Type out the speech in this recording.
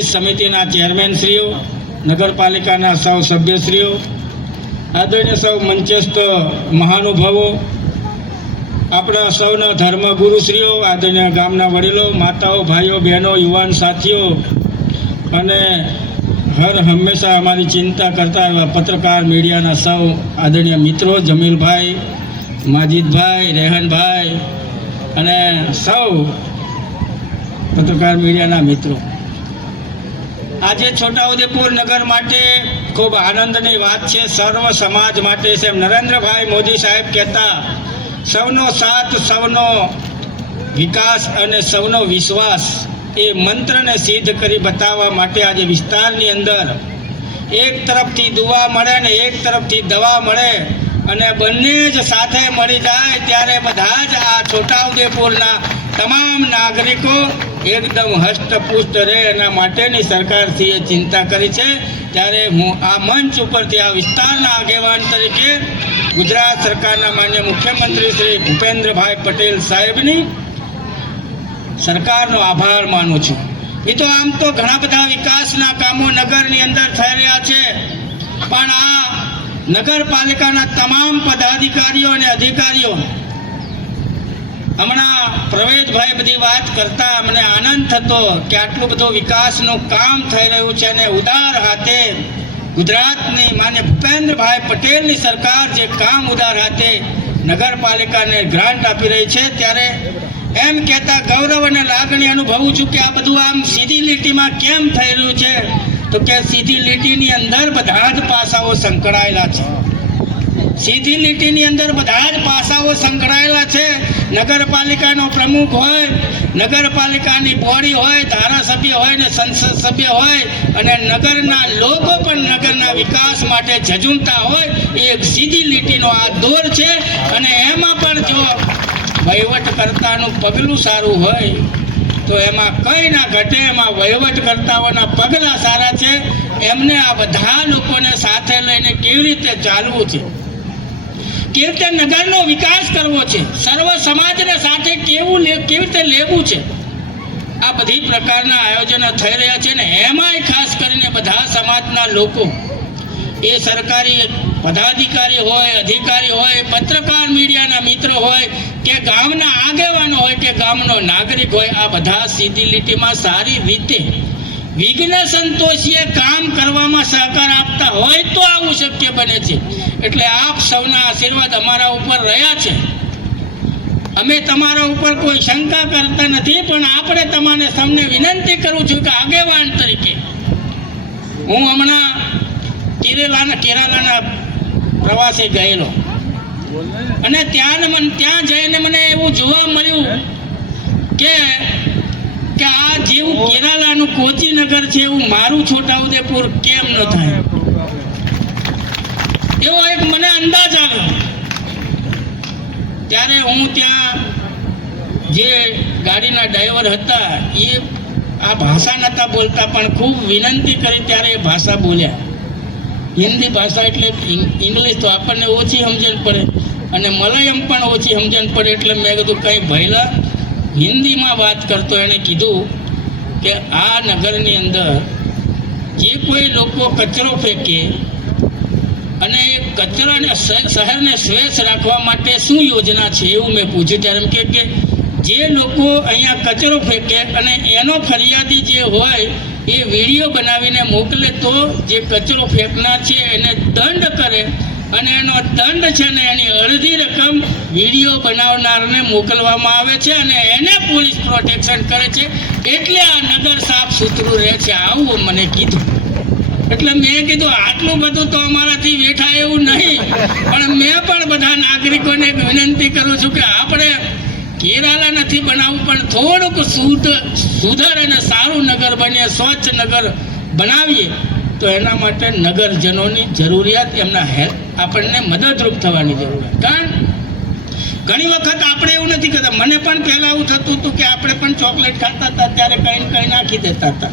વિવિધ સમિતિના ચેરમેનશ્રીઓ નગરપાલિકાના સૌ સભ્યશ્રીઓ, આદરણીય સૌ મંચસ્થ મહાનુભાવો, આપણા સૌના ધર્મગુરુશ્રીઓ, આદરણીય ગામના વડીલો, માતાઓ, ભાઈઓ, બહેનો, યુવાન સાથીઓ અને હર હંમેશા અમારી ચિંતા કરતા એવા પત્રકાર, મીડિયાના સૌ આદરણીય મિત્રો જમીલભાઈ, માજીદભાઈ, રેહનભાઈ અને સૌ પત્રકાર, મીડિયાના મિત્રો. આજે છોટાઉદેપુર નગર માટે ખૂબ આનંદની વાત છે. સર્વ સમાજ માટે છે. નરેન્દ્રભાઈ મોદી સાહેબ કહેતા, સૌનો સાથ, સૌનો વિકાસ અને સૌનો વિશ્વાસ એ મંત્રને સિદ્ધ કરી બતાવવા માટે આજે વિસ્તારની અંદર એક તરફથી દુવા મળે ને એક તરફથી દવા મળે અને બંને જ સાથે મળી જાય, ત્યારે બધા જ આ છોટાઉદેપુરના તમામ નાગરિકો એકદમ હષ્ટપુષ્ટ રહે એના માટેની સરકારશ્રીએ ચિંતા કરી છે. ત્યારે હું આ મંચ ઉપરથી આ વિસ્તારના આગેવાન તરીકે ગુજરાત સરકારના માન્ય મુખ્યમંત્રી શ્રી ભૂપેન્દ્રભાઈ પટેલ સાહેબની સરકારનો આભાર માનું છું. એ તો આમ તો ઘણા બધા વિકાસના કામો નગરની અંદર થઈ રહ્યા છે. પણ આ નગરપાલિકાના તમામ પદાધિકારીઓ અને અધિકારીઓ હમણાં પ્રવેશભાઈ બધી વાત કરતા અમને આનંદ થતો કે આટલો બધો વિકાસનું કામ થઈ રહ્યું છે અને ઉદાર હાથે ગુજરાતની માન્ય ભૂપેન્દ્રભાઈ પટેલની સરકાર જે કામ ઉદાર હાથે નગરપાલિકાને ગ્રાન્ટ આપી રહી છે, ત્યારે એમ કહેતા ગૌરવ અને લાગણી અનુભવું છું કે આ બધું આમ સીધી લીટીમાં કેમ થઈ રહ્યું છે? તો કે સીધી લીટીની અંદર બધા જ પાસાઓ સંકળાયેલા છે. સીધી લીટીની અંદર બધા જ પાસાઓ સંકળાયેલા છે. નગરપાલિકાનો પ્રમુખ હોય, નગરપાલિકાની બોડી હોય, ધારાસભ્ય હોય ને સંસદ સભ્ય હોય અને નગરના લોકો પણ નગરના વિકાસ માટે ઝઝુમતા હોય, એ એક સીધી લીટીનો આ દોર છે. અને એમાં પણ જો વહીવટકર્તાનું પગલું સારું હોય, તો એમાં કંઈ ના ઘટે. એમાં વહીવટકર્તાઓના પગલાં સારા છે. એમને આ બધા લોકોને સાથે લઈને કેવી રીતે ચાલવું છે? કેવી રીતે નગરનો વિકાસ કરવો છે. સર્વ સમાજને સાથે કેવું કેવી રીતે લેવું છે? આ બધી પ્રકારના આયોજનો થઈ રહ્યા છે ને એમાંય ખાસ કરીને બધા સમાજના લોકો. એ સરકારી પદાધિકારી હોય, અધિકારી હોય, પત્રકાર મીડિયાના મિત્ર હોય, કે ગામના આગેવાનો હોય, કે ગામનો નાગરિક હોય, આ બધા સીધી લીટીમાં સારી રીતે વિઘ્ન સંતોષીએ કામ કરવામાં સહકાર આપતા આવું શક્ય બને છે. એટલે આપ સૌના આશીર્વાદ અમારા ઉપર રહ્યા છે. અમે તમારા ઉપર કોઈ શંકા કરતા નથી, પણ આપણે તમારે સૌને વિનંતી કરું છું કે આગેવાન તરીકે. હું હમણાં કેરેલાના, કેરાલાના પ્રવાસે ગયેલો. અને ત્યાં મને, ત્યાં જઈને મને એવું જોવા મળ્યું કે કે આ જેવું કેરાલાનું કોચીનગર છે એવું મારું છોટાઉદેપુર કેમ ન થાય? એવો એક મને અંદાજ આવ્યો. ત્યારે હું ત્યાં જે ગાડીના ડ્રાઈવર હતા, એ આ ભાષા નહોતા બોલતા, પણ ખૂબ વિનંતી કરી ત્યારે એ ભાષા બોલ્યા. હિન્દી ભાષા એટલે ઇંગ્લિશ તો આપણને ઓછી સમજણ પડે અને મલયમ પણ ઓછી સમજણ પડે એટલે મેં કીધું કંઈ ભયલા હિન્દીમાં વાત કરતો એણે કીધું કે આ નગરની અંદર જે કોઈ લોકો કચરો ફેંકે અને કચરાને શહેરને સ્વેચ્છ રાખવા માટે શું યોજના છે એવું મેં પૂછ્યું ત્યારે એમ કે જે લોકો અહીંયા કચરો ફેંકે અને એનો ફરિયાદી જે હોય એ વીડિયો બનાવીને મોકલે તો જે કચરો ફેંકનાર છે એને દંડ કરે અને એનો દંડ છે ને એની અડધી રકમ વીડિયો બનાવનારને મોકલવામાં આવે છે અને એને પોલીસ પ્રોટેક્શન કરે છે. એટલે આ નગર સાફ સુથરું રહે છે. આવું મને કીધું. એટલે મેં કીધું, આટલું બધું તો અમારાથી વેઠા એવું નહીં. પણ મેં પણ બધા નાગરિકોને વિનંતી કરું છું કે આપણે કેરાલા નથી બનાવવું, પણ થોડુંક શુદ્ધ, સુધર અને સારું નગર બને, સ્વચ્છ નગર બનાવીએ, તો એના માટે નગરજનોની જરૂરિયાત, એમના હેલ્પ આપણને મદદરૂપ થવાની જરૂર કારણ ઘણી વખત આપણે એવું નથી કરતા મને પણ પહેલાં એવું થતું હતું કે આપણે પણ ચોકલેટ ખાતા હતા, ત્યારે કંઈ કંઈ નાખી દેતા હતા.